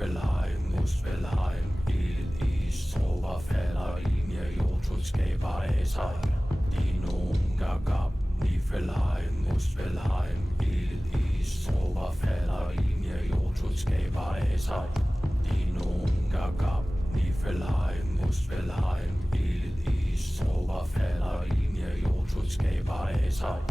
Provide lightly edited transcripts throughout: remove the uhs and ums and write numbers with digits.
Niflheim, Muspelheim, Ildis, Zauber falder ind, ja, Jotun skaber af sig. De nogen gab, Niflheim, Muspelheim, Ildis, Zauber falder ind, ja, Jotun skaber af sig. De nogen gab, Niflheim, Muspelheim, Ildis, Zauber falder ind, ja, Jotun skaber af sig.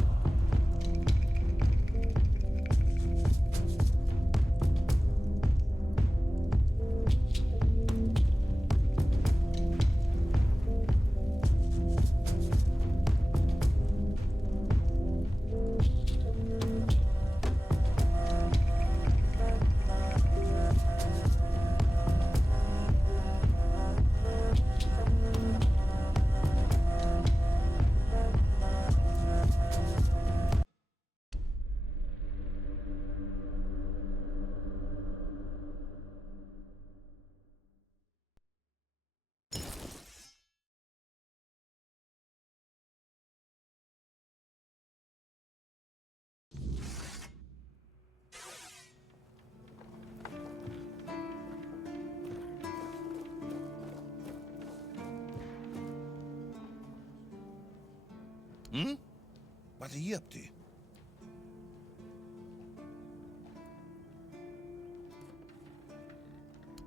What are you up to?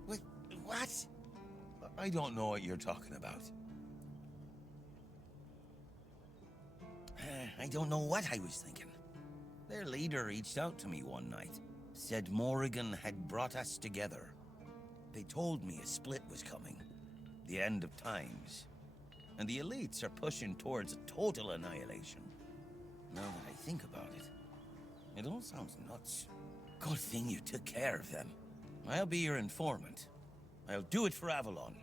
Wait, what? I don't know what you're talking about. I don't know what I was thinking. Their leader reached out to me one night. Said Morrigan had brought us together. They told me a split was coming. The end of times. And the elites are pushing towards a total annihilation. Now that I think about it, it all sounds nuts. Good thing you took care of them. I'll be your informant. I'll do it for Avalon.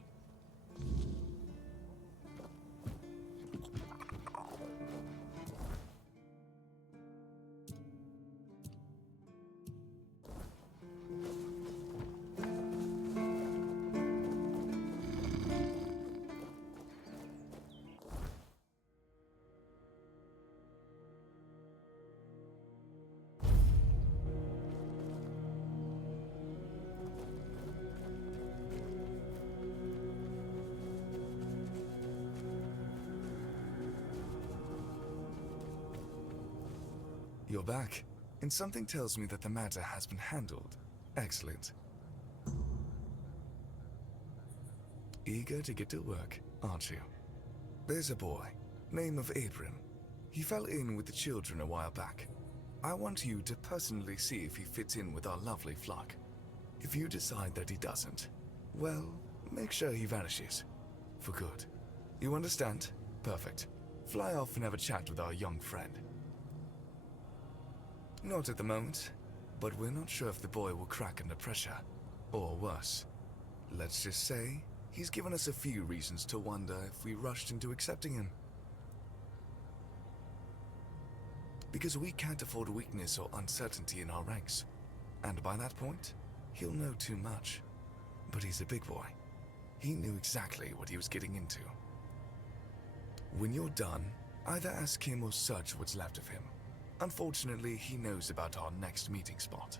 You're back, and something tells me that the matter has been handled. Excellent. Eager to get to work, aren't you? There's a boy, name of Abram. He fell in with the children a while back. I want you to personally see if he fits in with our lovely flock. If you decide that he doesn't, well, make sure he vanishes. For good. You understand? Perfect. Fly off and have a chat with our young friend. Not at the moment, but we're not sure if the boy will crack under pressure. Or worse. Let's just say, he's given us a few reasons to wonder if we rushed into accepting him. Because we can't afford weakness or uncertainty in our ranks. And by that point, he'll know too much. But he's a big boy. He knew exactly what he was getting into. When you're done, either ask him or search what's left of him. Unfortunately, he knows about our next meeting spot.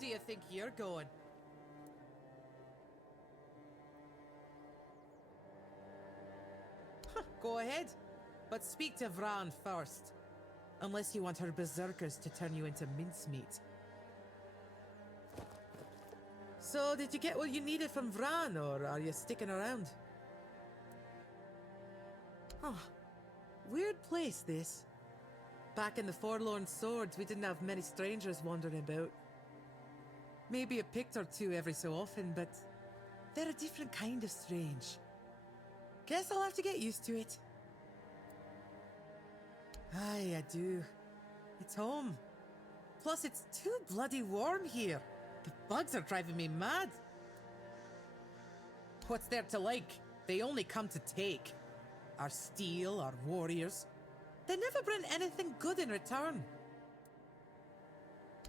do you think you're going? Go ahead, but speak to Vran first. Unless you want her berserkers to turn you into mincemeat. So, did you get what you needed from Vran, or are you sticking around? Oh, weird place, this. Back in the Forlorn Swords, we didn't have many strangers wandering about. Maybe a picked or two every so often, but they're a different kind of strange. Guess I'll have to get used to it. Aye, I do. It's home. Plus, it's too bloody warm here. The bugs are driving me mad. What's there to like? They only come to take. Our steel, our warriors. They never bring anything good in return.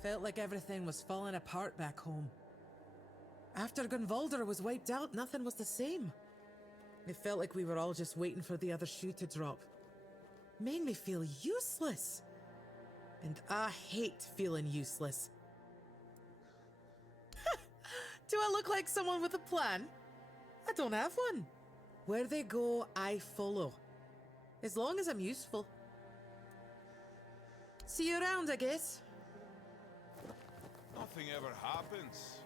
Felt like everything was falling apart back home. After Gunvalder was wiped out, nothing was the same. It felt like we were all just waiting for the other shoe to drop. Made me feel useless. And I hate feeling useless. Do I look like someone with a plan? I don't have one. Where they go, I follow. As long as I'm useful. See you around, I guess. Nothing ever happens.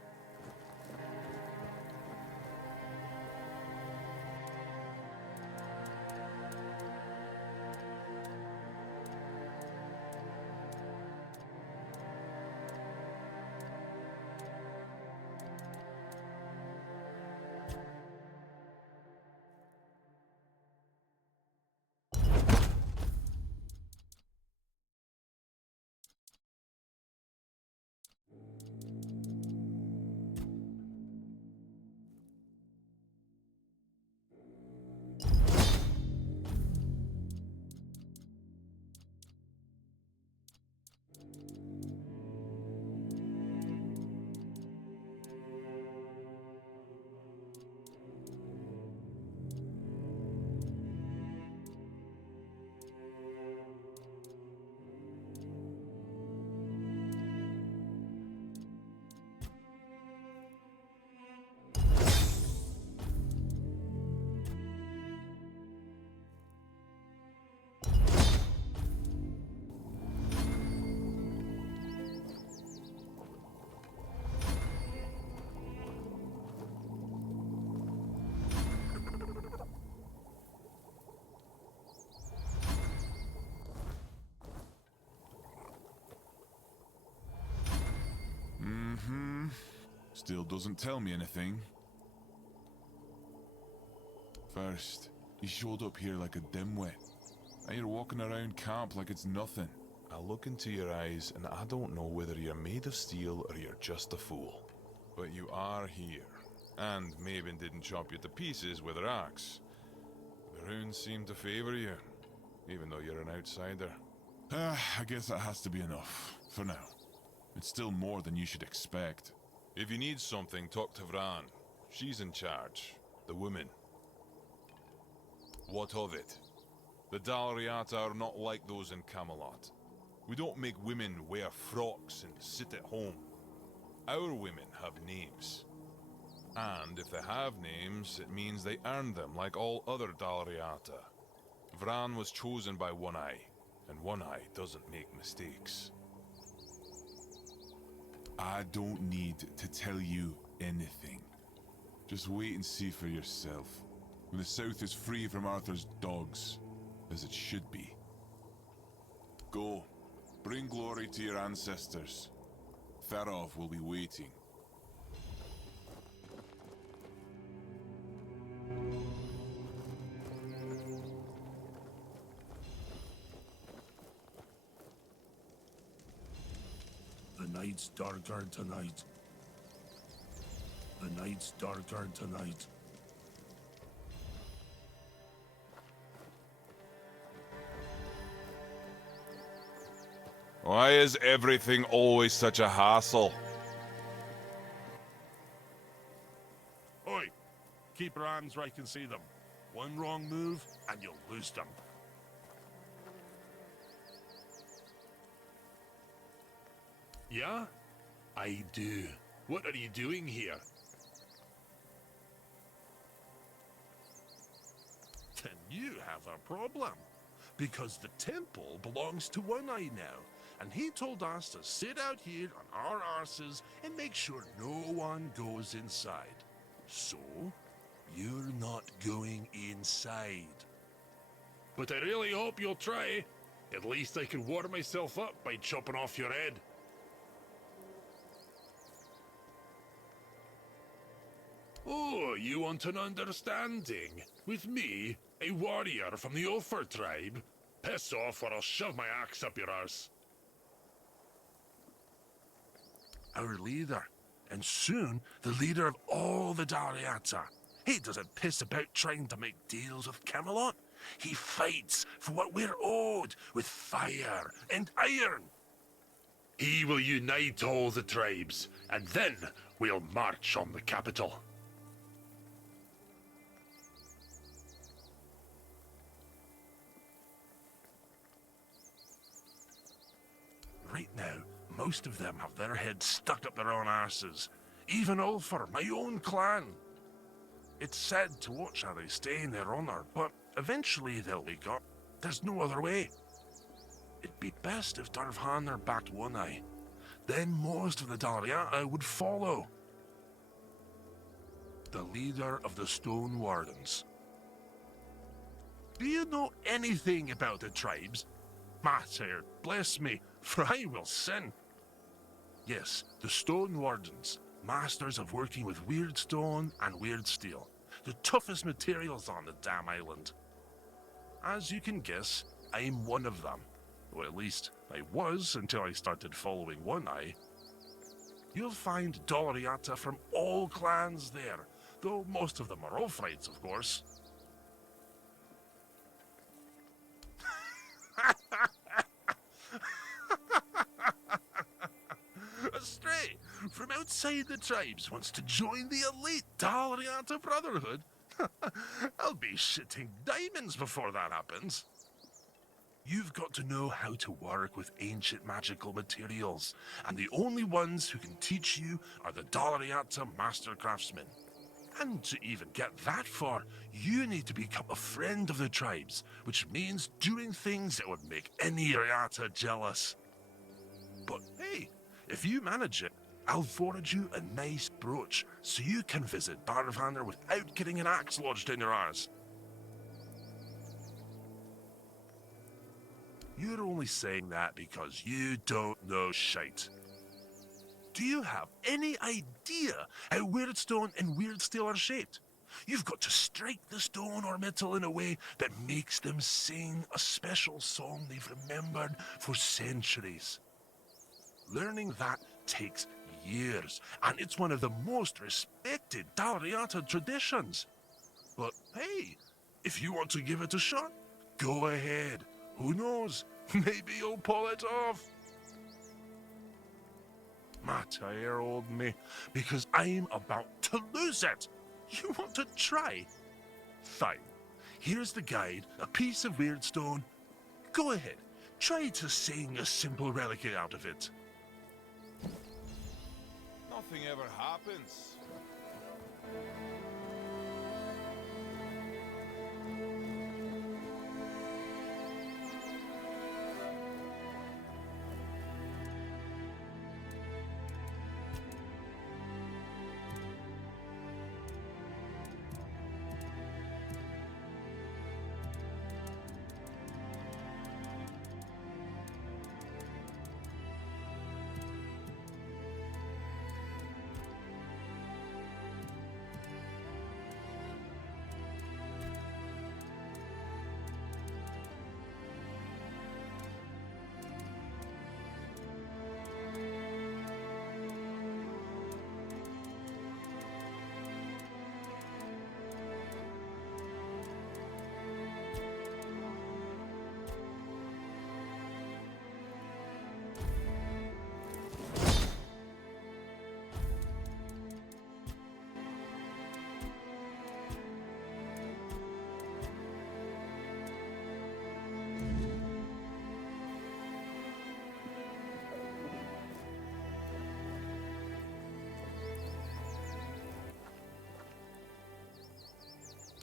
Still doesn't tell me anything. First, you showed up here like a dimwit. Now you're walking around camp like it's nothing. I look into your eyes and I don't know whether you're made of steel or you're just a fool. But you are here. And Maven didn't chop you to pieces with her axe. The runes seem to favor you, even though you're an outsider. I guess that has to be enough, for now. It's still more than you should expect. If you need something, talk to Vran. She's in charge. The woman. What of it? The Dalriata are not like those in Camelot. We don't make women wear frocks and sit at home. Our women have names. And if they have names, it means they earned them like all other Dalriata. Vran was chosen by One Eye, and One Eye doesn't make mistakes. I don't need to tell you anything. Just wait and see for yourself. When the South is free from Arthur's dogs, as it should be. Go. Bring glory to your ancestors. Tharov will be waiting. The night's darker tonight. The night's darker tonight. Why is everything always such a hassle? Oi! Keep your hands where I can see them. One wrong move, and you'll lose them. Yeah? I do. What are you doing here? Then you have a problem. Because the temple belongs to One Eye now, and he told us to sit out here on our arses and make sure no one goes inside. So, you're not going inside. But I really hope you'll try. At least I can warm myself up by chopping off your head. Oh, you want an understanding? With me, a warrior from the Ophir tribe? Piss off or I'll shove my axe up your arse. Our leader, and soon the leader of all the Dariata. He doesn't piss about trying to make deals with Camelot. He fights for what we're owed with fire and iron. He will unite all the tribes, and then we'll march on the capital. Right now, most of them have their heads stuck up their own arses. Even Ulfar, my own clan. It's sad to watch how they stay in their honor, but eventually they'll be got. There's no other way. It'd be best if Darvhanar backed One Eye. Then most of the Daliata would follow. The leader of the Stone Wardens. Do you know anything about the tribes? Mater, bless me, for I will sin. Yes, the Stone Wardens, masters of working with weird stone and weird steel. The toughest materials on the damn island. As you can guess, I'm one of them. Or at least, I was until I started following One Eye. You'll find Doriata from all clans there, though most of them are Ulfrites, of course. A stray from outside the tribes wants to join the elite Daliata Brotherhood? I'll be shitting diamonds before that happens. You've got to know how to work with ancient magical materials, and the only ones who can teach you are the Daliata Master Craftsmen. And to even get that far, you need to become a friend of the tribes, which means doing things that would make any Riata jealous. But hey, if you manage it, I'll forge you a nice brooch so you can visit Darvhanar without getting an axe lodged in your arse. You're only saying that because you don't know shite. Do you have any idea how weird stone and weird steel are shaped? You've got to strike the stone or metal in a way that makes them sing a special song they've remembered for centuries. Learning that takes years, and it's one of the most respected Dariata traditions. But hey, if you want to give it a shot, go ahead. Who knows? Maybe you'll pull it off. Matter, old me, because I'm about to lose it. You want to try? Fine. Here's the guide, a piece of weird stone. Go ahead, try to sing a simple reliquary out of it. Nothing ever happens.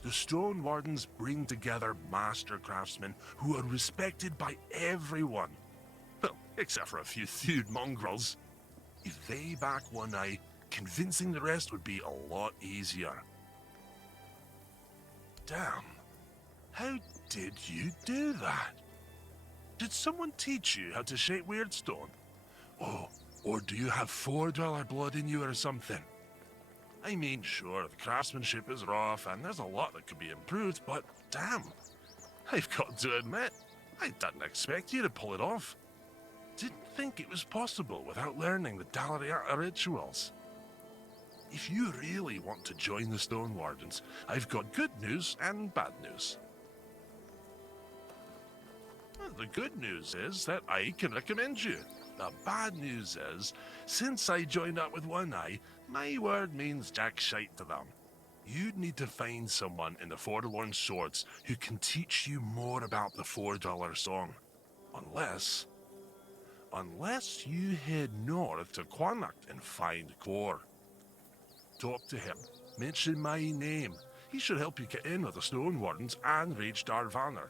The Stone Wardens bring together master craftsmen who are respected by everyone. Well, except for a few Theud mongrels. If they back one eye, convincing the rest would be a lot easier. Damn. How did you do that? Did someone teach you how to shape Weirdstone? Oh, or do you have Four Dweller blood in you or something? I mean, sure, the craftsmanship is rough and there's a lot that could be improved, but damn. I've got to admit, I didn't expect you to pull it off. Didn't think it was possible without learning the Dalariata rituals. If you really want to join the Stone Wardens, I've got good news and bad news. Well, the good news is that I can recommend you. The bad news is, since I joined up with one eye, my word means jack shite to them. You'd need to find someone in the Forlorn Swords who can teach you more about the $4 song. Unless you head north to Quanacht and find Kor. Talk to him. Mention my name. He should help you get in with the Stone Wardens and Rage Darvanner.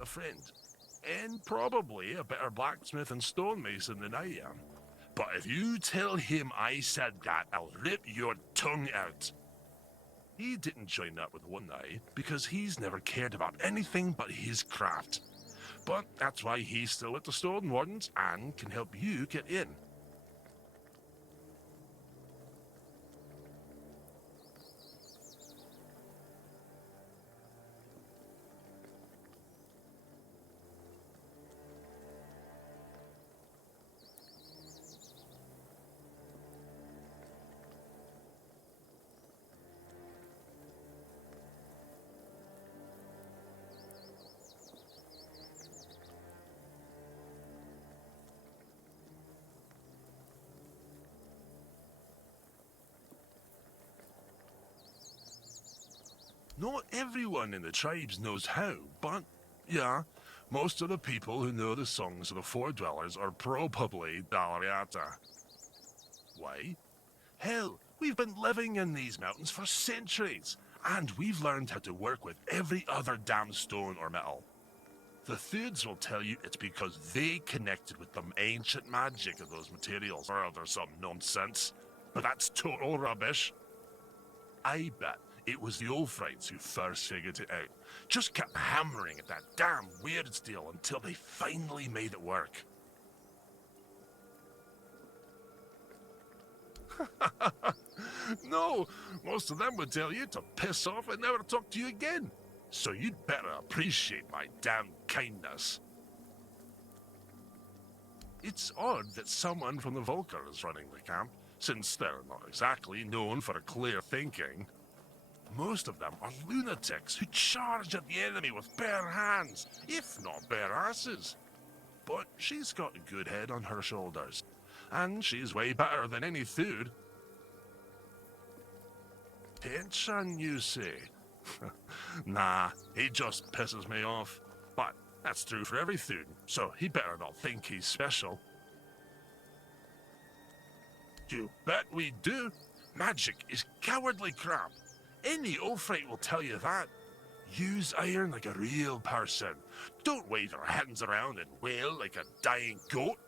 A friend. And probably a better blacksmith and stonemason than I am. But if you tell him I said that, I'll rip your tongue out. He didn't join up with one eye because he's never cared about anything but his craft. But that's why he's still at the Stone Wardens and can help you get in. Not everyone in the tribes knows how, but yeah, most of the people who know the songs of the Four Dwellers are probably Dalariata. Why? Hell, we've been living in these mountains for centuries, and we've learned how to work with every other damn stone or metal. The Theuds will tell you it's because they connected with the ancient magic of those materials, or there's some nonsense. But that's total rubbish. I bet it was the Ulfrites who first figured it out. Just kept hammering at that damn weird steel until they finally made it work. No, most of them would tell you to piss off and never talk to you again. So you'd better appreciate my damn kindness. It's odd that someone from the Volker is running the camp, since they're not exactly known for clear thinking. Most of them are lunatics who charge at the enemy with bare hands, if not bare asses. But she's got a good head on her shoulders, and she's way better than any Theud. Tension, you say? Nah, he just pisses me off. But that's true for every Theud, so he better not think he's special. You bet we do. Magic is cowardly crap. Any Ulfrite will tell you that. Use iron like a real person. Don't wave your hands around and wail like a dying goat.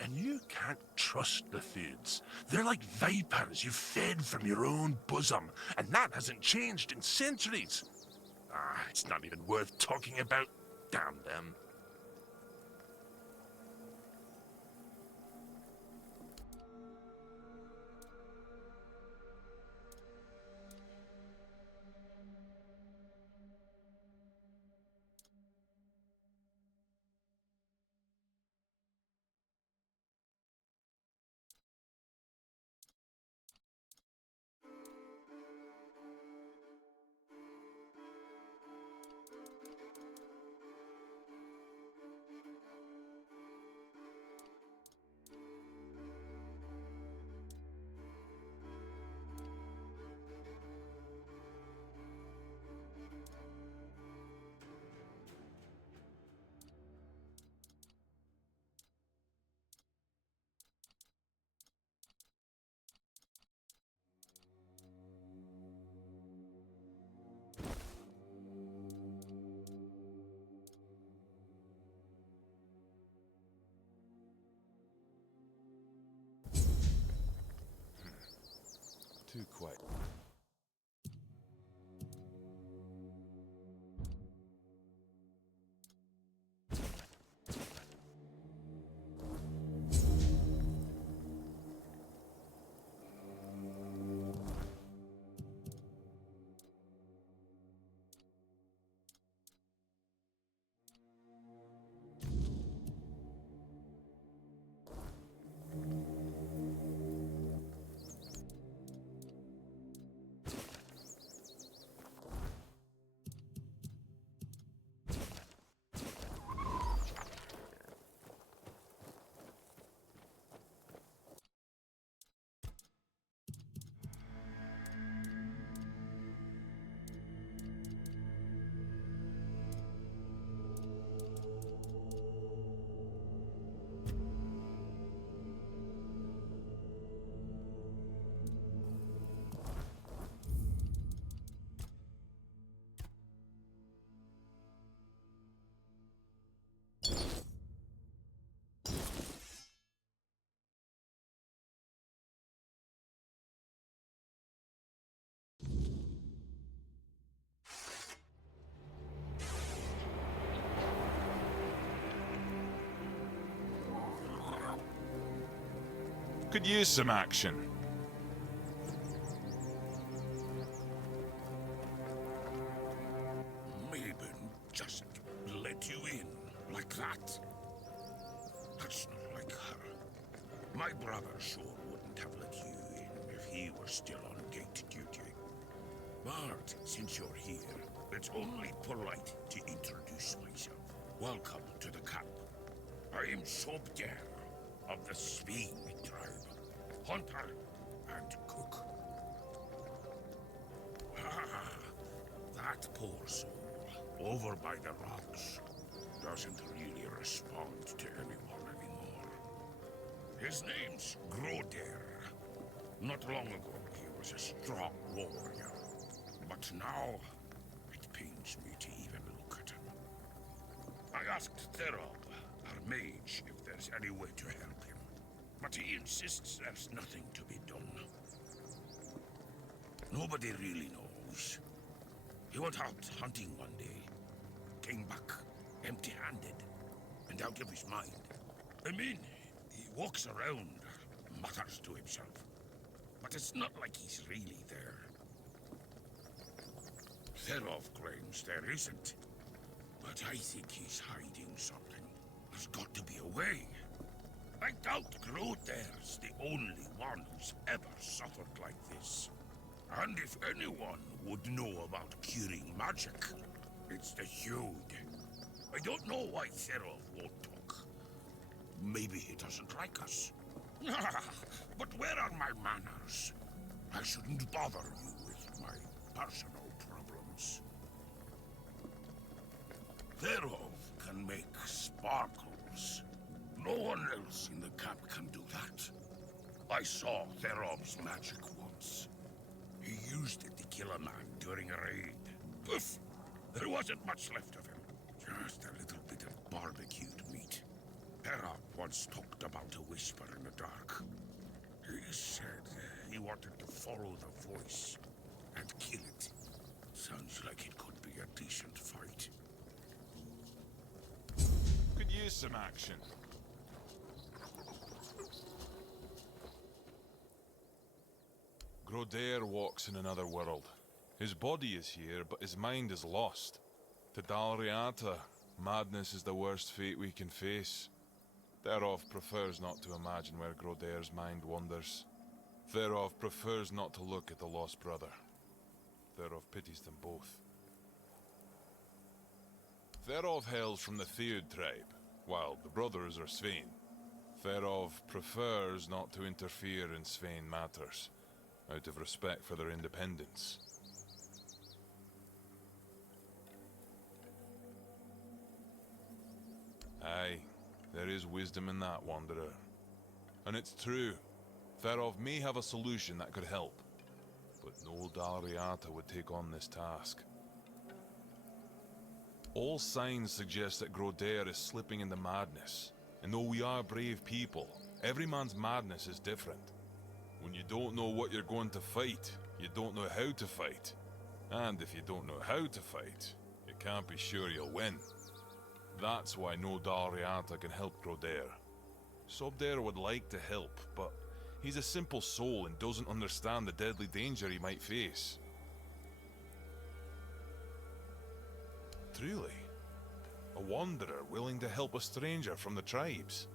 And you can't trust the Theuds. They're like vipers you fed from your own bosom, and that hasn't changed in centuries. It's not even worth talking about. Damn them. too quick. Could use some action. Maybe just let you in like that. That's not like her. My brother sure wouldn't have let you in if he were still on gate duty. But since you're here, it's only polite to introduce myself. Welcome to the camp. I am Sobder of the Spain tribe. Hunter and cook. Ah, that poor soul, over by the rocks, doesn't really respond to anyone anymore. His name's Groder. Not long ago, he was a strong warrior. But now, it pains me to even look at him. I asked Therob, our mage, if there's any way to help him. But he insists there's nothing to be done. Nobody really knows. He went out hunting one day, came back empty-handed and out of his mind. I mean, he walks around, mutters to himself, but it's not like he's really there. Therov claims there isn't, but I think he's hiding something. There's got to be a way. I doubt Groder's the only one who's ever suffered like this. And if anyone would know about curing magic, it's the Hude. I don't know why Therov won't talk. Maybe he doesn't like us. But where are my manners? I shouldn't bother you with my personal problems. Therov can make sparkles. No one else in the camp can do that. I saw Therov's magic once. He used it to kill a man during a raid. Poof! There wasn't much left of him. Just a little bit of barbecued meat. Therov once talked about a whisper in the dark. He said he wanted to follow the voice and kill it. Sounds like it could be a decent fight. Could use some action. Groder walks in another world. His body is here, but his mind is lost. To Dalriata, madness is the worst fate we can face. Therov prefers not to imagine where Groder's mind wanders. Therov prefers not to look at the lost brother. Therov pities them both. Therov hails from the Theud tribe, while the brothers are Svein. Therov prefers not to interfere in Svein matters, out of respect for their independence. Aye, there is wisdom in that, Wanderer. And it's true, Therov may have a solution that could help, but no Dalriata would take on this task. All signs suggest that Groder is slipping into madness, and though we are brave people, every man's madness is different. When you don't know what you're going to fight, you don't know how to fight. And if you don't know how to fight, you can't be sure you'll win. That's why no Dalriata can help Grodair. Sobdair would like to help, but he's a simple soul and doesn't understand the deadly danger he might face. Truly, a wanderer willing to help a stranger from the tribes.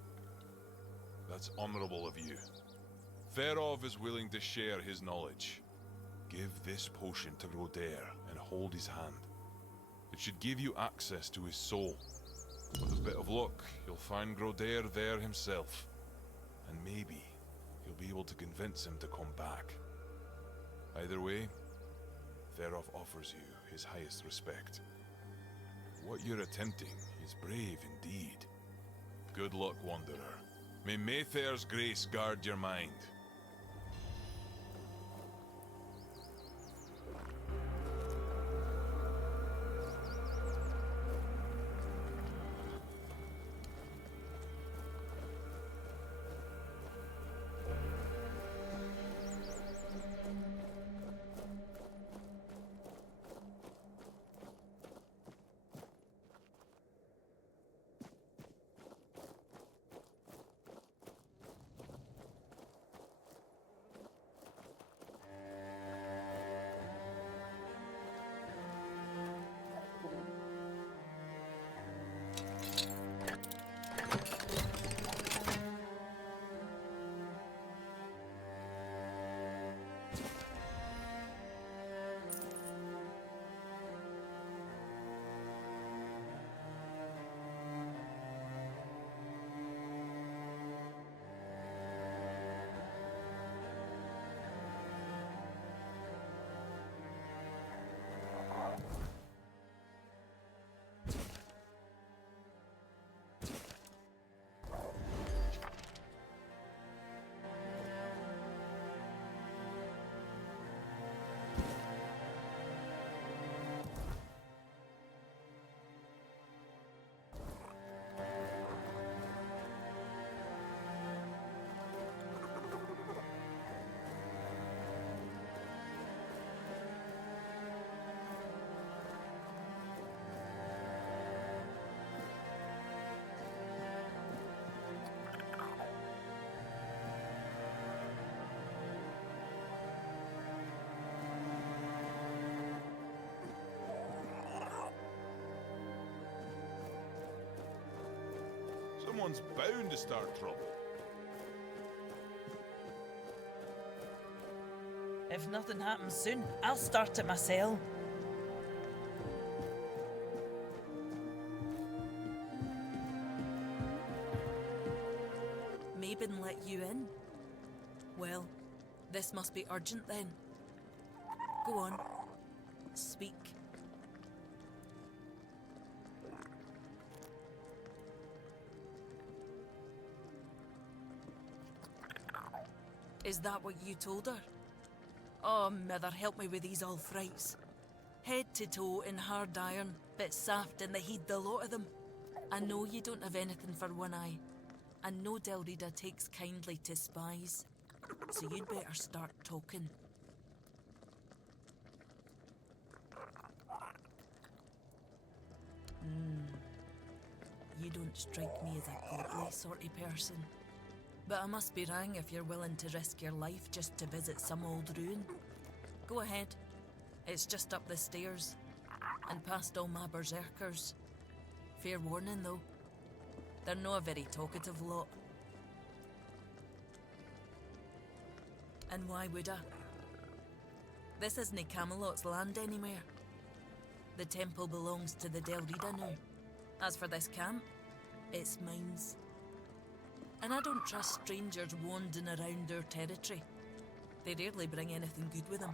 That's honorable of you. Ferov is willing to share his knowledge. Give this potion to Grodair and hold his hand. It should give you access to his soul. With a bit of luck, you'll find Grodair there himself. And maybe you'll be able to convince him to come back. Either way, Ferov offers you his highest respect. What you're attempting is brave indeed. Good luck, Wanderer. May Mayfair's grace guard your mind. Someone's bound to start trouble. If nothing happens soon, I'll start it myself. Mabin let you in? Well, this must be urgent then. Go on. Speak. Is that what you told her? Oh, mither, help me with these all frights. Head to toe in hard iron, bit saft in the heed the lot of them. I know you don't have anything for one eye, and no Delrida takes kindly to spies, so you'd better start talking. You don't strike me as a godly sort of person. But I must be wrong if you're willing to risk your life just to visit some old ruin. Go ahead. It's just up the stairs, and past all my berserkers. Fair warning, though. They're no a very talkative lot. And why would I? This isn't Camelot's land anywhere. The temple belongs to the Delrida now. As for this camp, it's mine's. And I don't trust strangers wandering around their territory. They rarely bring anything good with them.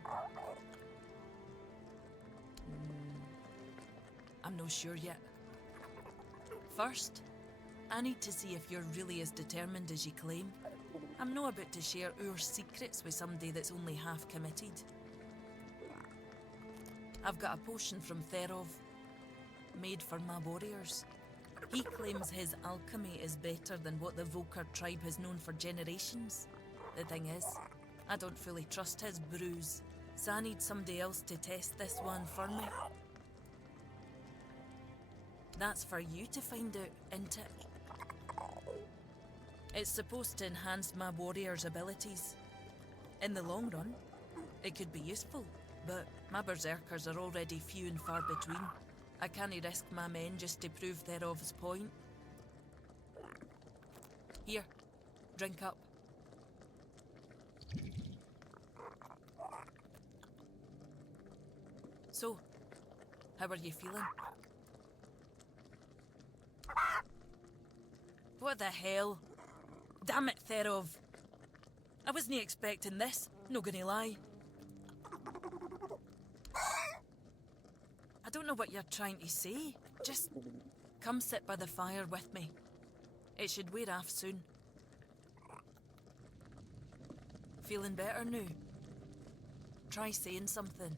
I'm not sure yet. First, I need to see if you're really as determined as you claim. I'm not about to share our secrets with somebody that's only half committed. I've got a potion from Ferov, made for my warriors. He claims his alchemy is better than what the Volker tribe has known for generations. The thing is, I don't fully trust his brews, so I need somebody else to test this one for me. That's for you to find out, isn't it? It's supposed to enhance my warrior's abilities. In the long run, it could be useful, but my berserkers are already few and far between. I can't risk my men just to prove Therov's point. Here, drink up. So, how are you feeling? What the hell? Damn it, Therov. I wasn't expecting this, no gonna lie. I don't know what you're trying to say. Just come sit by the fire with me. It should wear off soon. Feeling better now? Try saying something.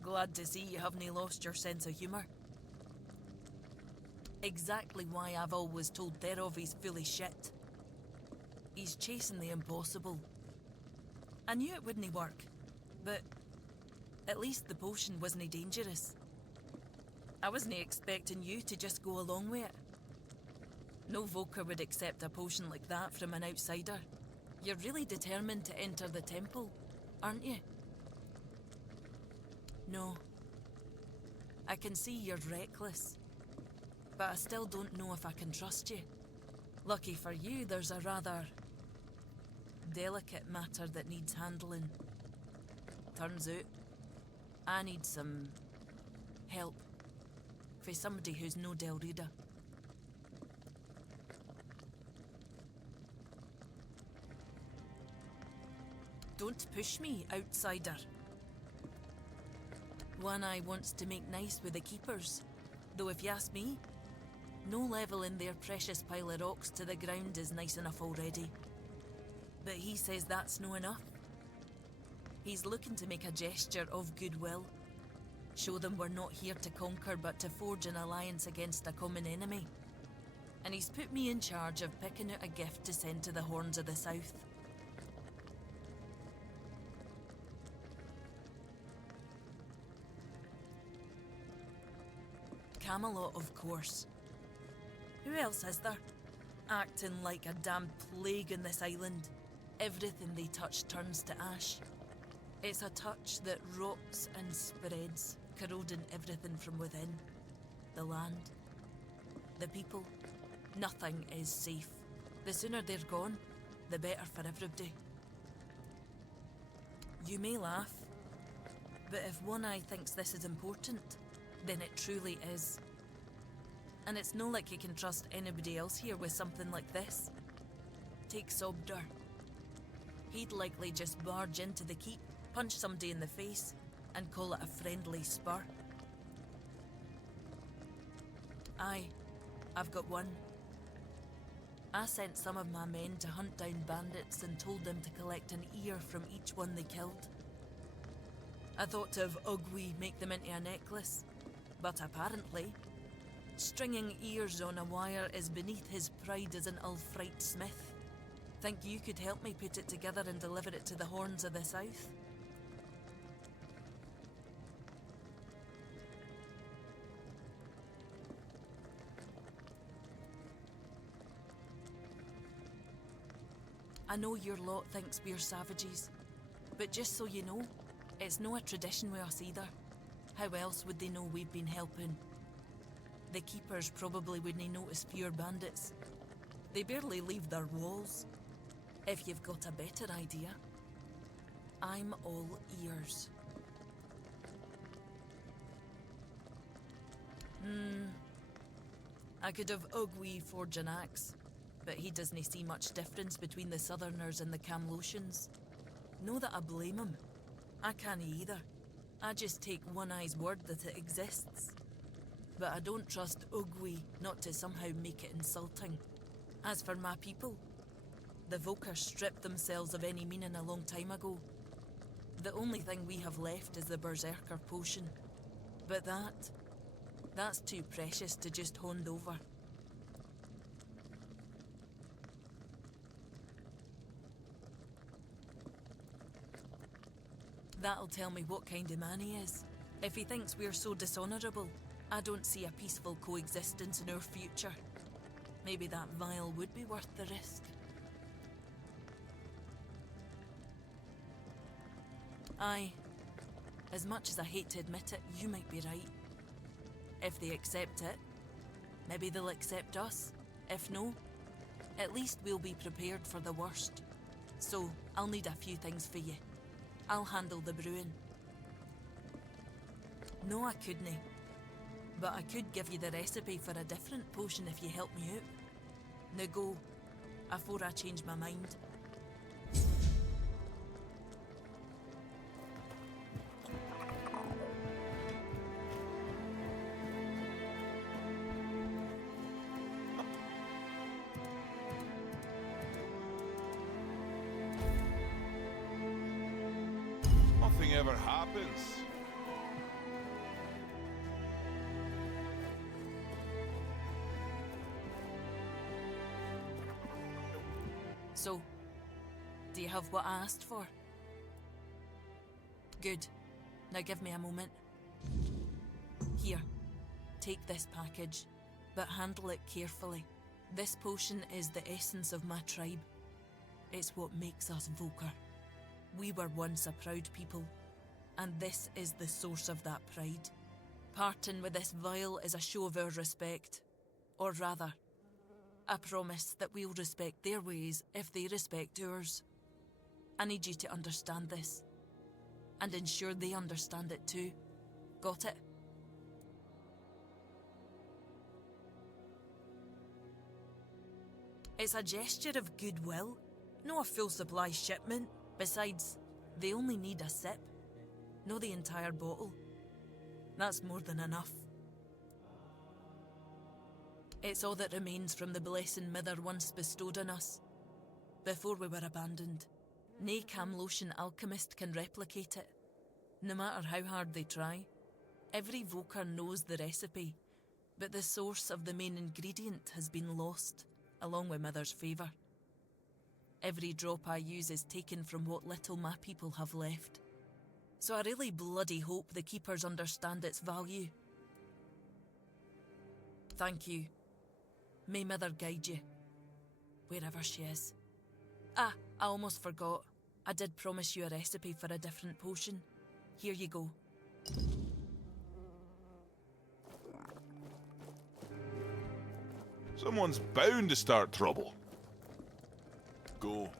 Glad to see you haven't lost your sense of humour. Exactly why I've always told Therov he's full of shit. He's chasing the impossible. I knew it wouldn't work, but at least the potion wasn't dangerous. I wasn't expecting you to just go along with it. No Voker would accept a potion like that from an outsider. You're really determined to enter the temple, aren't you? No. I can see you're reckless, but I still don't know if I can trust you. Lucky for you, there's a rather delicate matter that needs handling. Turns out, I need some help for somebody who's no Del Rita. Don't push me, outsider. One Eye wants to make nice with the keepers, though if you ask me, no leveling their precious pile of rocks to the ground is nice enough already. But he says that's no enough. He's looking to make a gesture of goodwill. Show them we're not here to conquer but to forge an alliance against a common enemy. And he's put me in charge of picking out a gift to send to the Horns of the South. Camelot, of course. Who else is there? Acting like a damn plague in this island. Everything they touch turns to ash. It's a touch that rots and spreads, corroding everything from within. The land, the people, nothing is safe. The sooner they're gone, the better for everybody. You may laugh, but if One Eye thinks this is important, then it truly is. And it's no like you can trust anybody else here with something like this. Take Sobder. He'd likely just barge into the keep, punch somebody in the face, and call it a friendly spur. I've got one. I sent some of my men to hunt down bandits and told them to collect an ear from each one they killed. I thought of Ugwi make them into a necklace, but apparently, stringing ears on a wire is beneath his pride as an Ulfrite smith. Think you could help me put it together and deliver it to the Horns of the South? I know your lot thinks we're savages, but just so you know, it's no a tradition with us either. How else would they know we've been helping? The keepers probably wouldn't notice fewer bandits. They barely leave their walls. If you've got a better idea, I'm all ears. I could have Ugwi forge an axe, but he doesn't see much difference between the Southerners and the Camlotians. No that I blame him. I can't either. I just take One Eye's word that it exists. But I don't trust Ugwi not to somehow make it insulting. As for my people, the Voker stripped themselves of any meaning a long time ago. The only thing we have left is the Berserker potion. But that's too precious to just hand over. That'll tell me what kind of man he is. If he thinks we're so dishonourable, I don't see a peaceful coexistence in our future. Maybe that vial would be worth the risk. Aye. As much as I hate to admit it, you might be right. If they accept it, maybe they'll accept us. If no, at least we'll be prepared for the worst. So, I'll need a few things for you. I'll handle the brewing. No, I couldn't. But I could give you the recipe for a different potion if you help me out. Now go, afore I change my mind. Nothing ever happens. So, do you have what I asked for? Good. Now give me a moment. Here, take this package, but handle it carefully. This potion is the essence of my tribe. It's what makes us Volker. We were once a proud people, and this is the source of that pride. Parting with this vial is a show of our respect. Or rather, a promise that we'll respect their ways if they respect ours. I need you to understand this, and ensure they understand it too. Got it? It's a gesture of goodwill, not a full supply shipment. Besides, they only need a sip, not the entire bottle. That's more than enough. It's all that remains from the blessing Mither once bestowed on us, before we were abandoned. Nae Camlotian alchemist can replicate it, no matter how hard they try. Every Volker knows the recipe, but the source of the main ingredient has been lost, along with Mither's favour. Every drop I use is taken from what little my people have left. So I really bloody hope the Keepers understand its value. Thank you. May Mither guide you, wherever she is. Ah, I almost forgot. I did promise you a recipe for a different potion. Here you go. Someone's bound to start trouble. Go.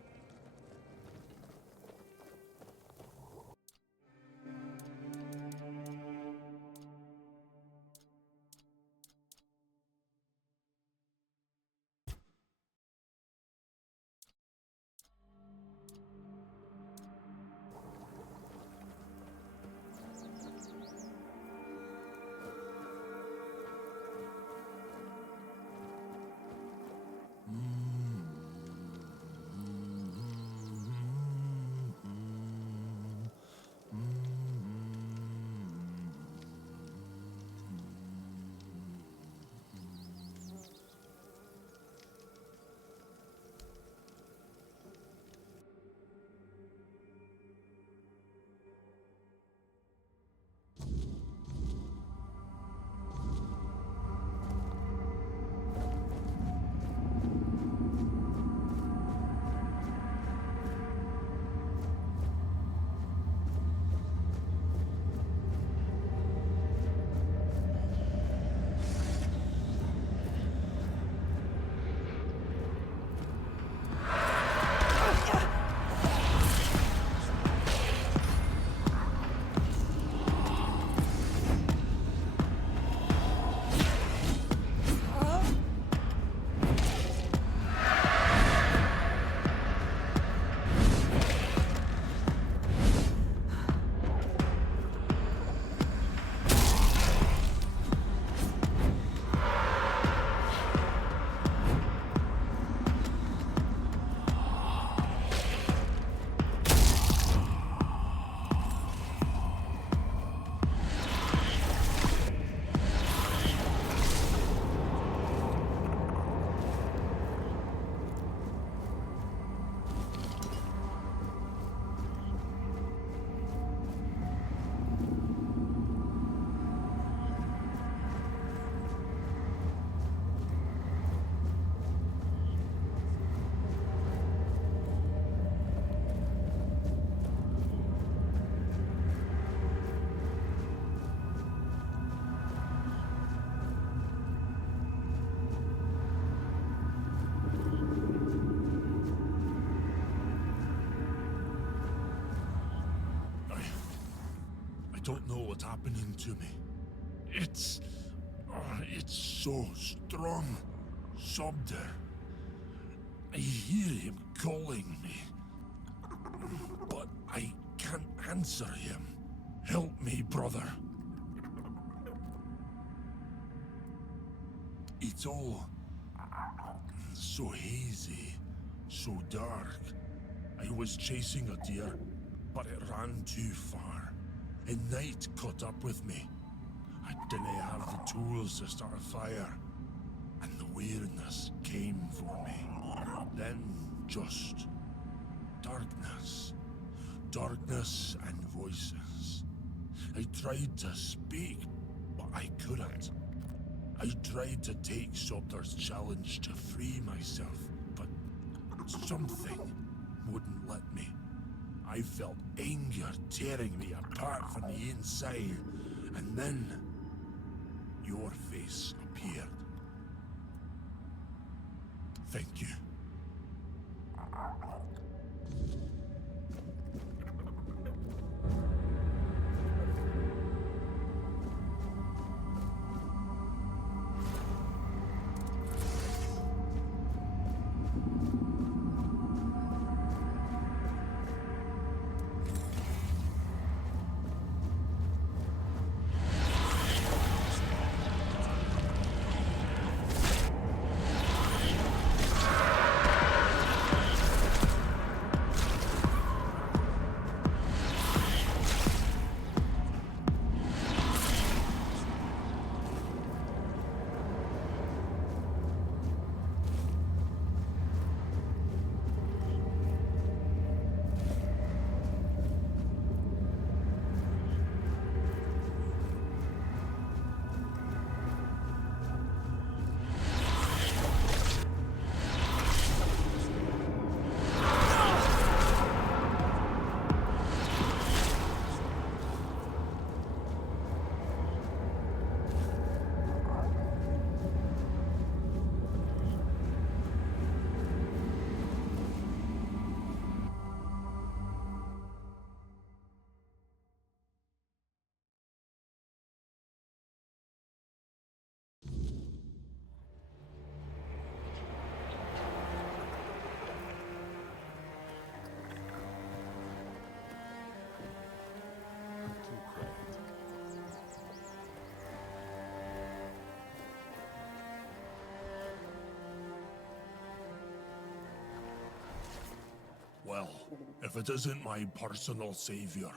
don't know what's happening to me. It's so strong. Sobder. I hear him calling me, but I can't answer him. Help me, brother. It's all so hazy, so dark. I was chasing a deer, but it ran too far, and night caught up with me. I didn't have the tools to start a fire, and the weirdness came for me. Then just darkness. Darkness and voices. I tried to speak, but I couldn't. I tried to take Sobder's challenge to free myself, but something wouldn't let me. I felt anger tearing me apart from the inside, and then your face appeared. Thank you. Well, if it isn't my personal savior,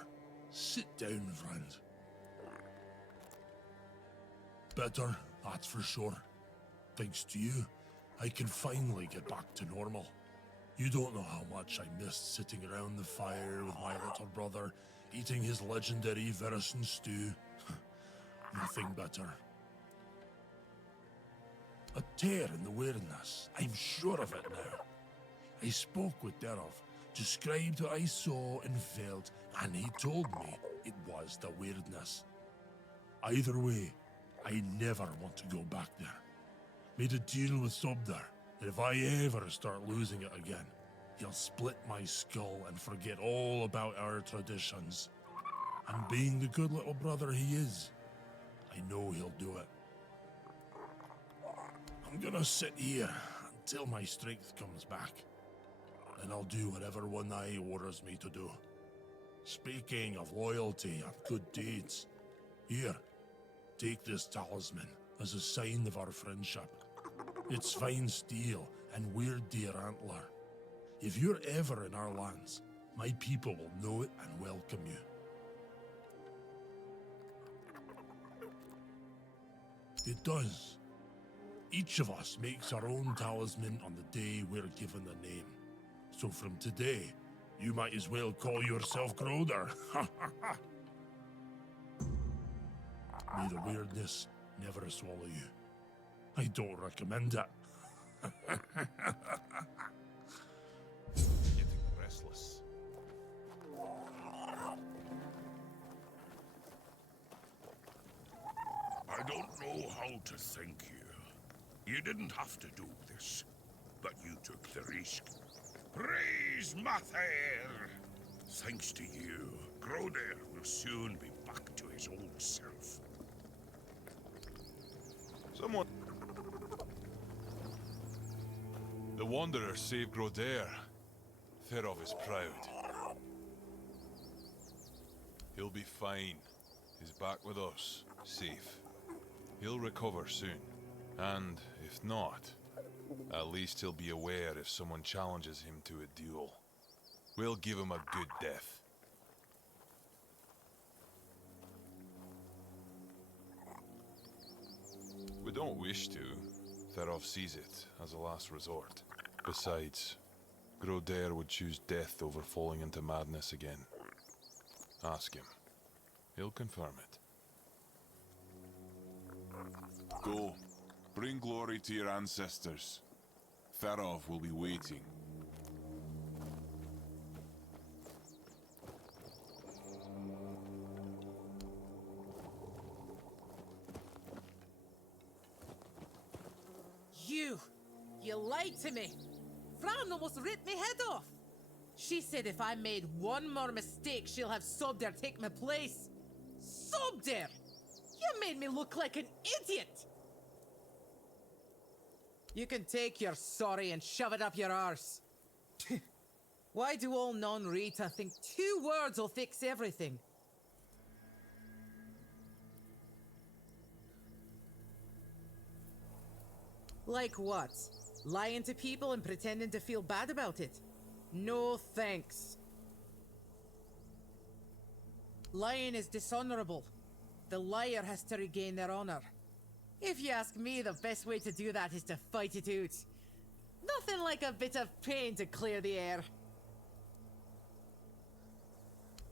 sit down, friend. Better, that's for sure. Thanks to you, I can finally get back to normal. You don't know how much I missed sitting around the fire with my little brother, eating his legendary venison stew. Nothing better. A tear in the weirdness, I'm sure of it now. I spoke with Derov, described what I saw and felt, and he told me it was the weirdness. Either way, I never want to go back there. Made a deal with Sobder that if I ever start losing it again, he'll split my skull and forget all about our traditions. And being the good little brother he is, I know he'll do it. I'm gonna sit here until my strength comes back. And I'll do whatever one eye orders me to do. Speaking of loyalty and good deeds, here, take this talisman as a sign of our friendship. It's fine steel and weird deer antler. If you're ever in our lands, my people will know it and welcome you. It does. Each of us makes our own talisman on the day we're given a name. So from today, you might as well call yourself Groder. May the weirdness never swallow you. I don't recommend it. Getting restless. I don't know how to thank you. You didn't have to do this, but you took the risk. Praise Mather! Thanks to you, Groder will soon be back to his old self. Someone... The Wanderer saved Grodair. Therov is proud. He'll be fine. He's back with us, safe. He'll recover soon. And, if not, at least he'll be aware if someone challenges him to a duel. We'll give him a good death. We don't wish to. Therov sees it as a last resort. Besides, Grodair would choose death over falling into madness again. Ask him. He'll confirm it. Go. Bring glory to your ancestors. Therov will be waiting. You lied to me. Fran almost ripped me head off. She said if I made one more mistake, she'll have Sobder take my place. Sobder! You made me look like an idiot! You can take your sorry and shove it up your arse. Why do all non-Rita think 2 words will fix everything? Like what? Lying to people and pretending to feel bad about it? No thanks. Lying is dishonorable. The liar has to regain their honor. If you ask me, the best way to do that is to fight it out. Nothing like a bit of pain to clear the air.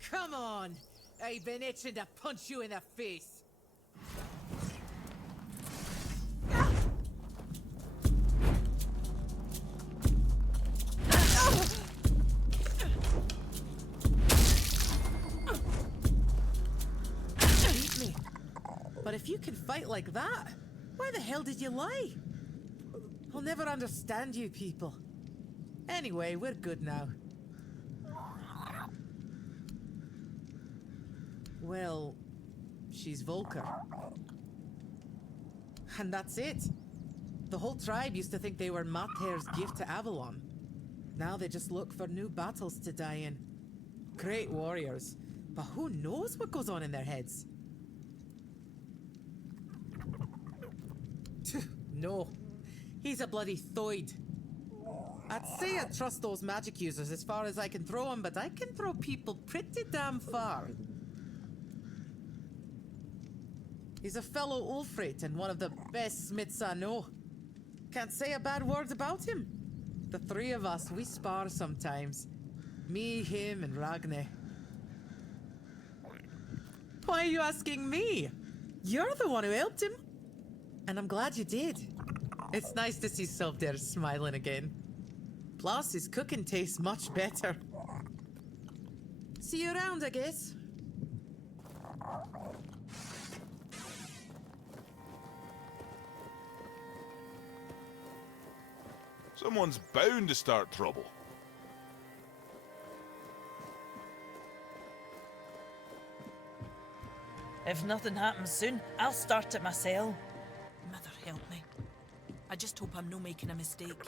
Come on! I've been itching to punch you in the face. Beat me. But if you can fight like that, why the hell did you lie? I'll never understand you people. Anyway, we're good now. Well, she's Volker. And that's it. The whole tribe used to think they were Mater's gift to Avalon. Now they just look for new battles to die in. Great warriors, but who knows what goes on in their heads? No, he's a bloody Thoid. I'd say I trust those magic users as far as I can throw them, but I can throw people pretty damn far. He's a fellow Ulfrate and one of the best smiths I know. Can't say a bad word about him. The 3 of us, we spar sometimes. Me, him, and Ragne. Why are you asking me? You're the one who helped him. And I'm glad you did. It's nice to see Sobder smiling again. Plus, his cooking tastes much better. See you around, I guess. Someone's bound to start trouble. If nothing happens soon, I'll start it myself. Mother help me. I just hope I'm no making a mistake.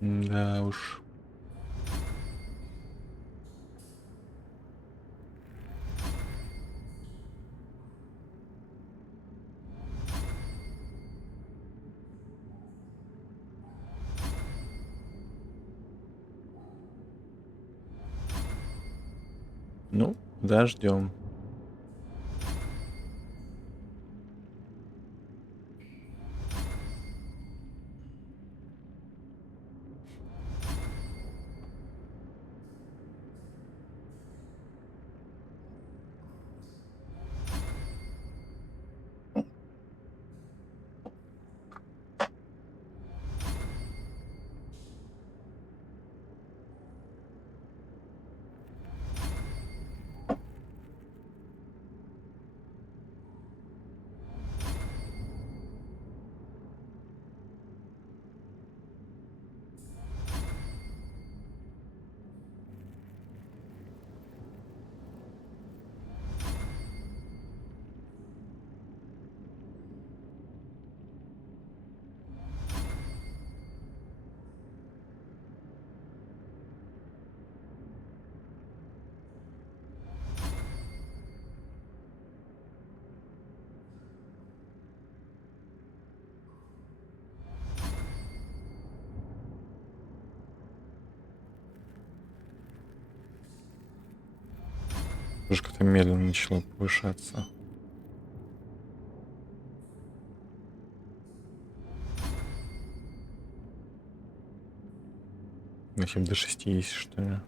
Да уж. Ну, подождем. Тоже как-то медленно начало повышаться. Ну, хотя бы до 6 есть, что ли.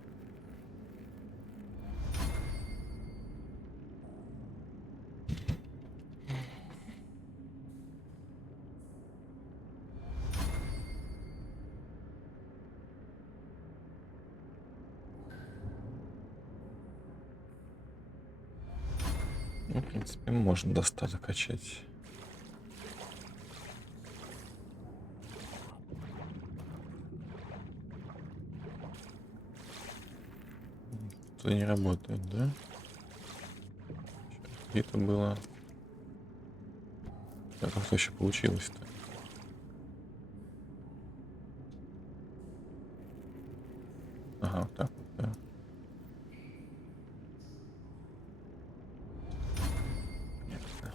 Ну, в принципе, можно до 100 докачать. Это не работает, да? Где-то было. Как это вообще получилось-то? Ага, вот так вот, да. Понятно.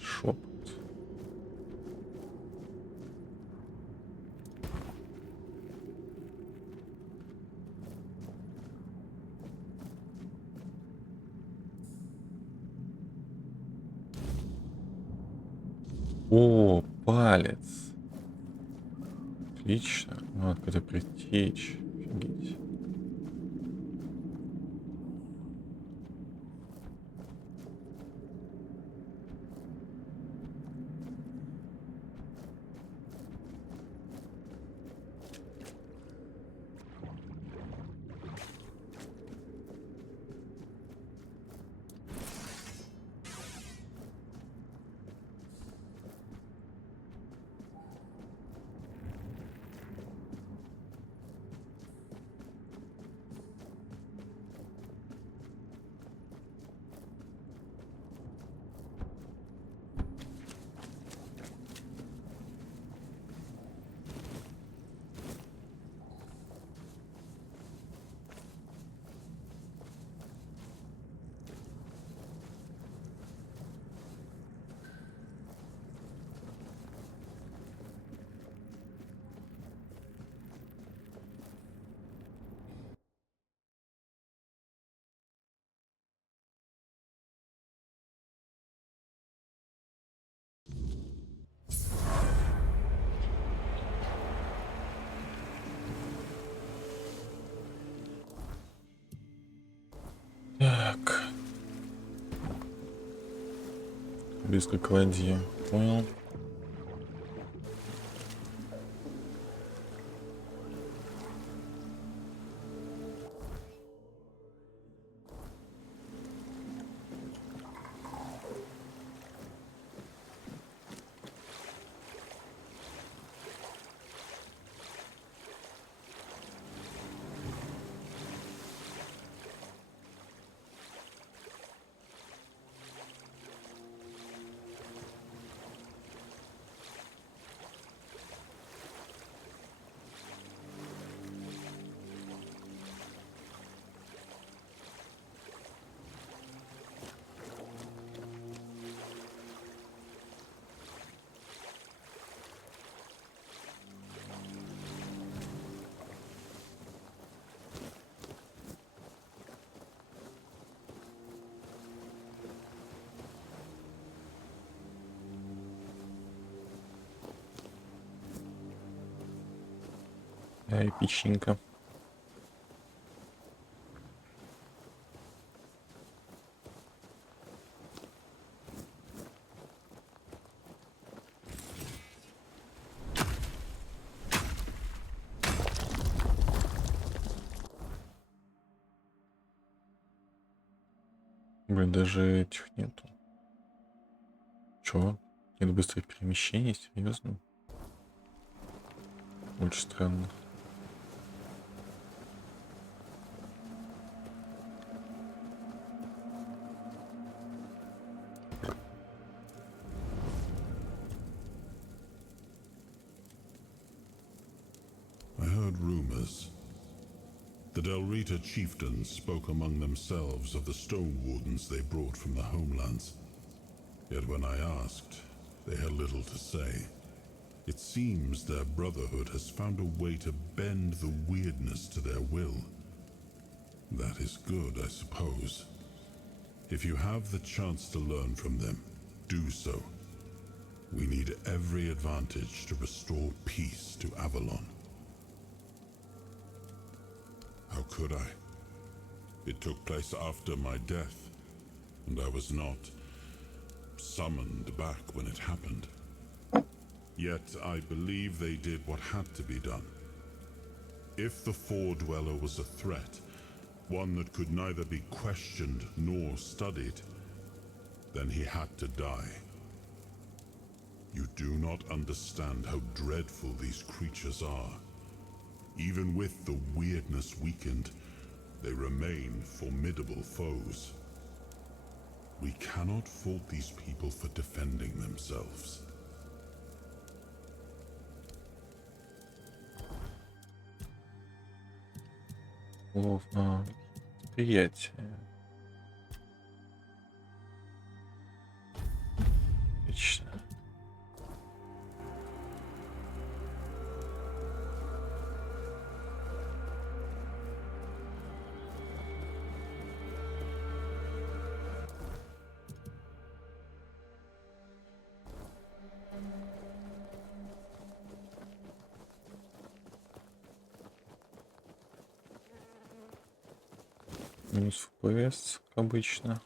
Шепот. О, палец. Отлично. Вот, когда притечь. Офигеть. близко к воде. Понял. Эпичненько. Блин, даже этих нету. Чё? Нет быстрых перемещений, серьезно? Очень странно. I heard rumors. The Delrita chieftains spoke among themselves of the stone wardens they brought from the homelands. Yet when I asked, they had little to say. It seems their brotherhood has found a way to bend the weirdness to their will. That is good, I suppose. If you have the chance to learn from them, do so. We need every advantage to restore peace to Avalon. How could I? It took place after my death, and I was not summoned back when it happened. Yet I believe they did what had to be done. If the Four Dweller was a threat, one that could neither be questioned nor studied, then he had to die. You do not understand how dreadful these creatures are. Even with the weirdness weakened, they remain formidable foes. We cannot fault these people for defending themselves. Приятие. Отлично. Минус FPS, как обычно.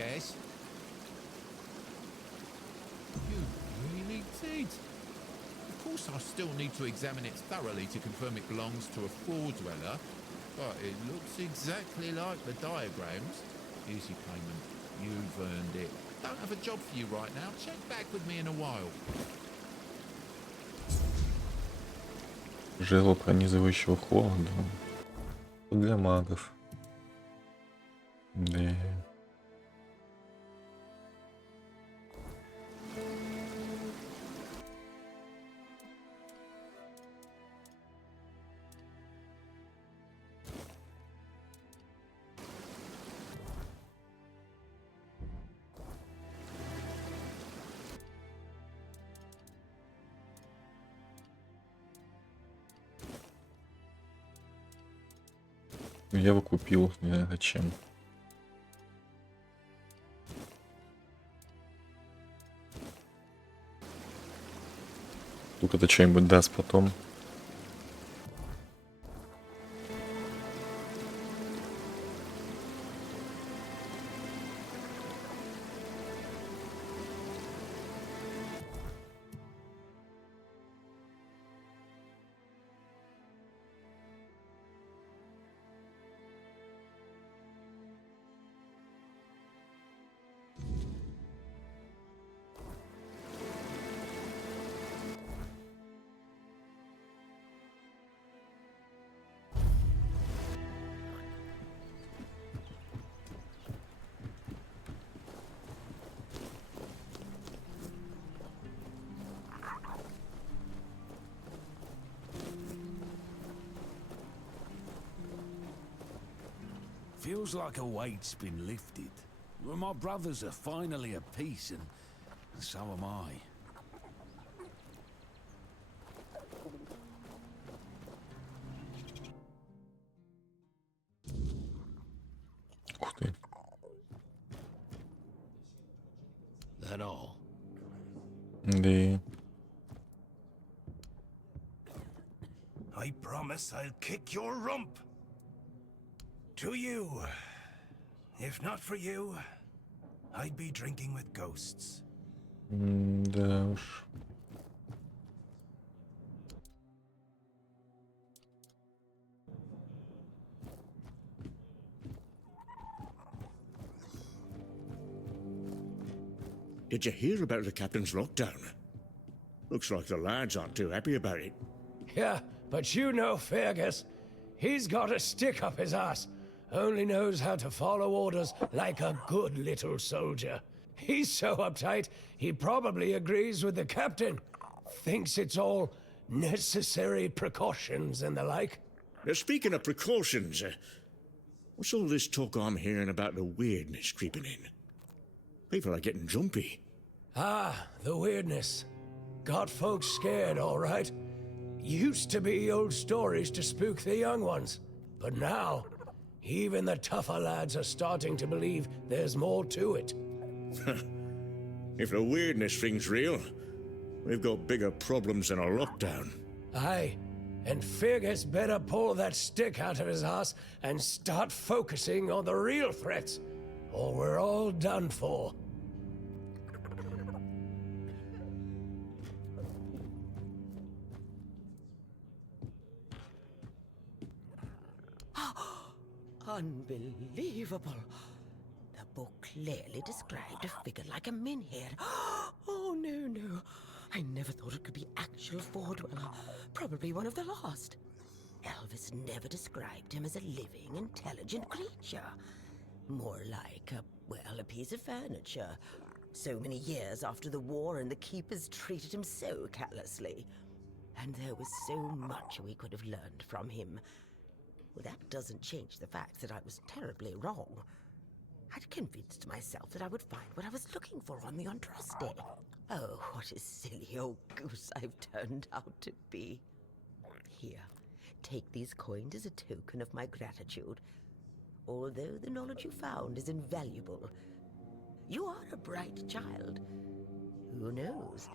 Yes? You really did. Of course, I still need to examine it thoroughly to confirm it belongs to a floor dweller, but it looks exactly like the diagrams. Here's your payment. You've earned it. Don't have a job for you right now. Check back with me in a while. Жерло пронизывающего холода. Для магов. Да. Я его купил, не знаю зачем. Вдруг это что-нибудь даст потом. Feels like a weight's been lifted. Well, my brothers are finally at peace, and so am I. Ух ты. That all? Да. I promise I'll kick your rump. To you. If not for you, I'd be drinking with ghosts. Да уж. Did you hear about the captain's lockdown? Looks like the lads aren't too happy about it. Yeah, but you know Fergus. He's got a stick up his ass. Only knows how to follow orders like a good little soldier. He's so uptight, he probably agrees with the captain. Thinks it's all necessary precautions and the like. Now, speaking of precautions, what's all this talk I'm hearing about the weirdness creeping in? People are getting jumpy. Ah, the weirdness. Got folks scared, all right. Used to be old stories to spook the young ones. But now, even the tougher lads are starting to believe there's more to it. If the weirdness thing's real, we've got bigger problems than a lockdown. Aye, and Fergus better pull that stick out of his ass and start focusing on the real threats, or we're all done for. Unbelievable. The book clearly described a figure like a menhir. Oh, no. I never thought it could be actual Fordweller. Probably one of the lost. Elvis never described him as a living, intelligent creature. More like a piece of furniture. So many years after the war, and the keepers treated him so callously. And there was so much we could have learned from him. Well, that doesn't change the fact that I was terribly wrong. I'd convinced myself that I would find what I was looking for on the Andraste. Oh, what a silly old goose I've turned out to be. Here, take these coins as a token of my gratitude. Although the knowledge you found is invaluable, you are a bright child. Who knows?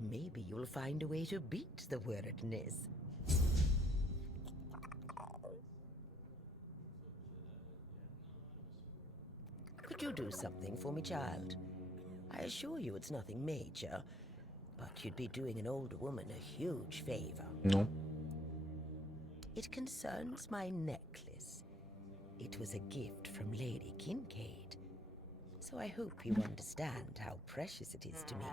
Maybe you'll find a way to beat the weirdness. do something for me, child. I assure you it's nothing major, but you'd be doing an older woman a huge favor. Ну, It concerns my necklace. It was a gift from Lady Kincaid. So I hope you understand how precious it is to me.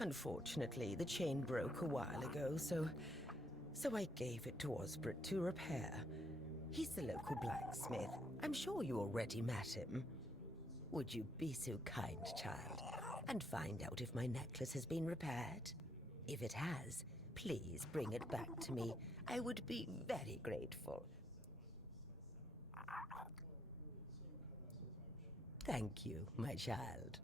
Unfortunately, the chain broke a while ago, so I gave it to Osbert to repair. He's the local blacksmith. I'm sure you already met him. Would you be so kind, child, and find out if my necklace has been repaired? If it has, please bring it back to me. I would be very grateful. Thank you, my child.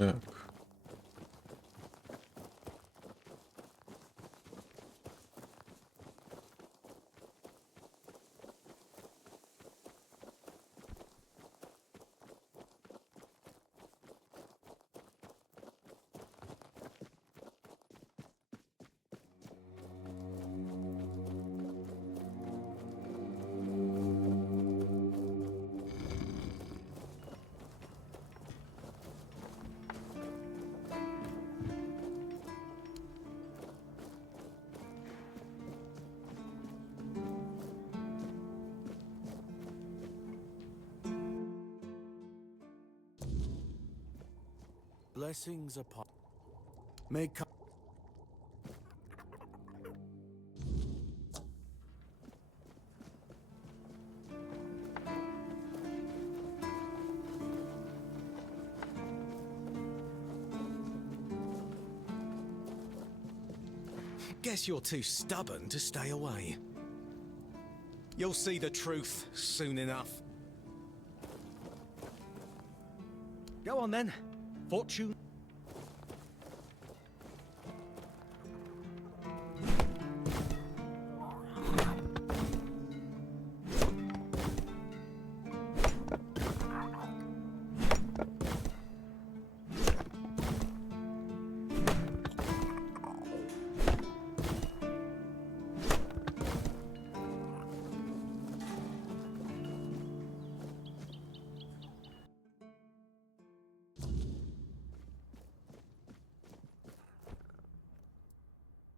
Так. Blessings upon... May come... Guess you're too stubborn to stay away. You'll see the truth soon enough. Go on then. Fortune.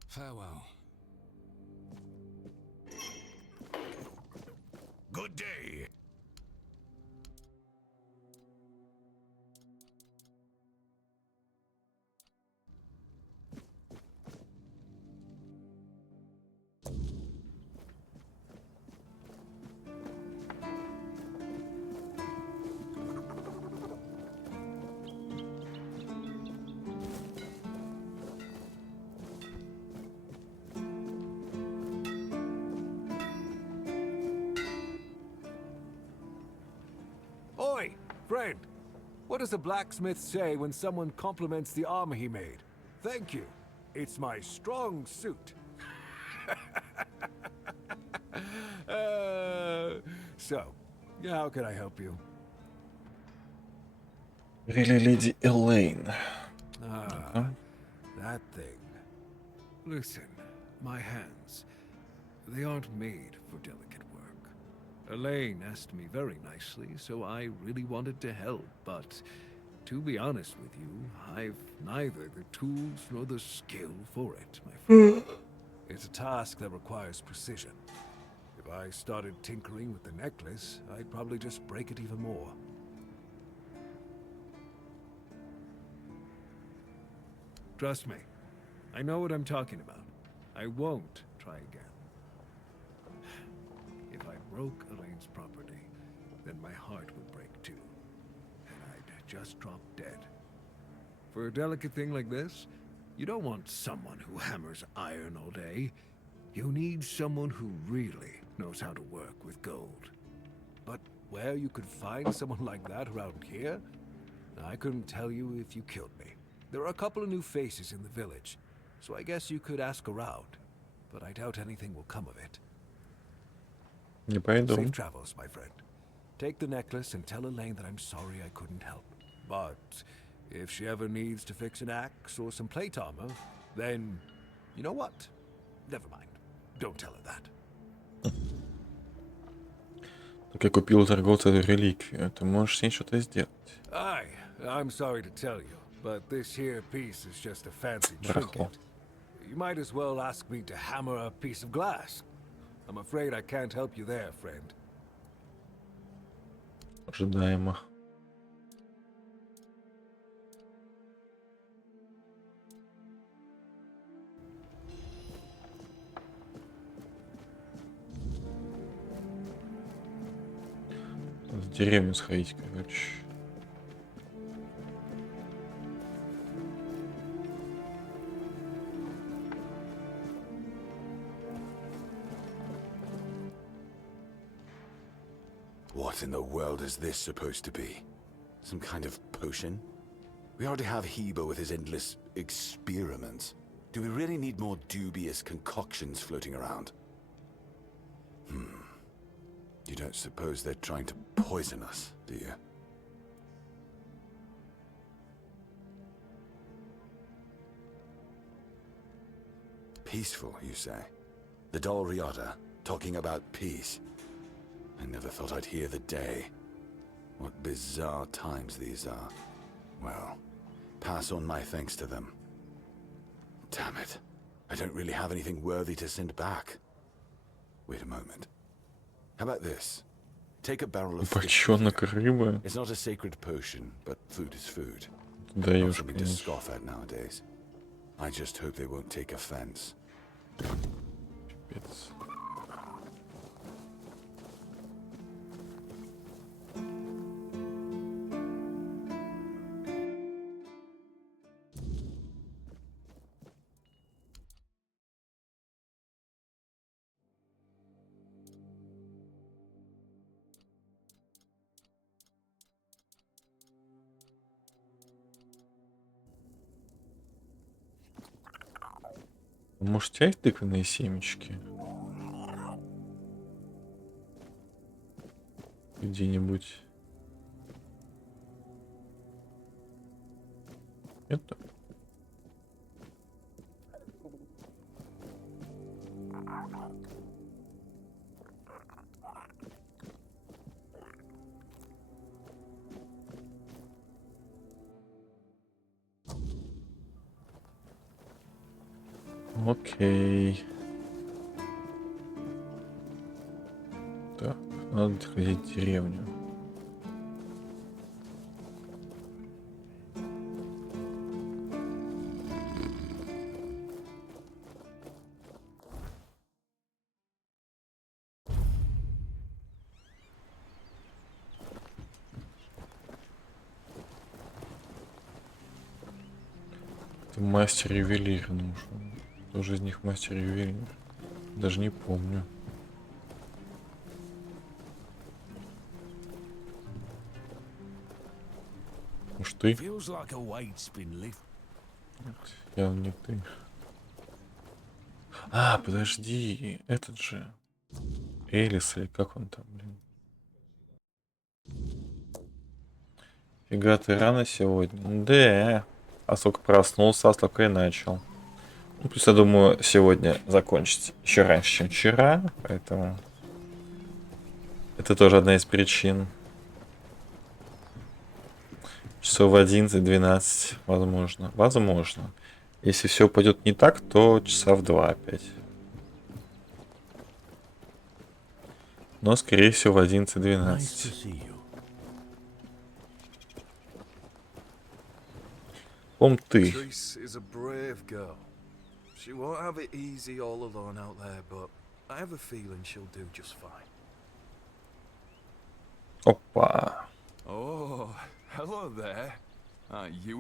Farewell. Good day. Oi, friend. What does the blacksmith say when someone compliments the armor he made? Thank you. It's my strong suit. So, how can I help you? Really, Lady Elaine. That thing. Listen, my hands, they aren't made for delicate work. Elaine asked me very nicely, so I really wanted to help, but to be honest with you, I've neither the tools nor the skill for it, my friend. It's a task that requires precision. If I started tinkering with the necklace, I'd probably just break it even more. Trust me, I know what I'm talking about. I won't try again. If I broke Elaine's property, then my heart would break too, and I'd just drop dead. For a delicate thing like this, you don't want someone who hammers iron all day. You need someone who really knows how to work with gold. But where you could find someone like that around here, I couldn't tell you if you killed me. There are a couple of new faces in the village, so I guess you could ask around, but I doubt anything will come of it. Не пойду. Safe travels, my friend. Take the necklace and tell Elaine that I'm sorry I couldn't help. But if she ever needs to fix an axe or some plate armor, then you know what? Never mind. Don't tell her that. Так я купил у торговца эту реликвию. Ты можешь с ней что-то сделать. Aye, I'm sorry to tell you, but this here piece is just a fancy Барахло. trinket. You might as well ask me to hammer a piece of glass. I'm afraid I can't help you there, friend. Ожидаемо. В деревню сходить, короче. What in the world is this supposed to be? Some kind of potion? We already have Heber with his endless experiments. Do we really need more dubious concoctions floating around? You don't suppose they're trying to poison us, do you? Peaceful, you say? The Dol Riata, talking about peace. I never thought I'd hear the day. What bizarre times these are. Well, pass on my thanks to them. Damn it. I don't really have anything worthy to send back. Wait a moment. How about this? Take a barrel of fish. Бочонок рыбы. It's not a sacred potion, but food is food. ты даешь, for me to конечно. scoff at nowadays. I just hope they won't take offense. Пипец. Может, у тебя есть тыквенные семечки? Где-нибудь. Это. Окей. Так, надо сходить в деревню. Это мастер-ювелир нужен. Тоже из них мастер-ювелир. Даже не помню. Уж ты? Feels like a weight's been lifted. Я не ты. А, подожди, этот же. Элис, или как он там, блин. Фига ты рано сегодня. Да. А сколько проснулся, а столько и начал. Ну, плюс, я думаю, сегодня закончить еще раньше, чем вчера. Поэтому это тоже одна из причин. Часов в 11-12, возможно. Возможно. Если все пойдет не так, то часа в 2 опять. Но, скорее всего, в 11-12. Пом ты. Trice is a brave girl. She won't have it easy all alone out there, but I have a feeling she'll do just fine. Опа. Oh, hello there. You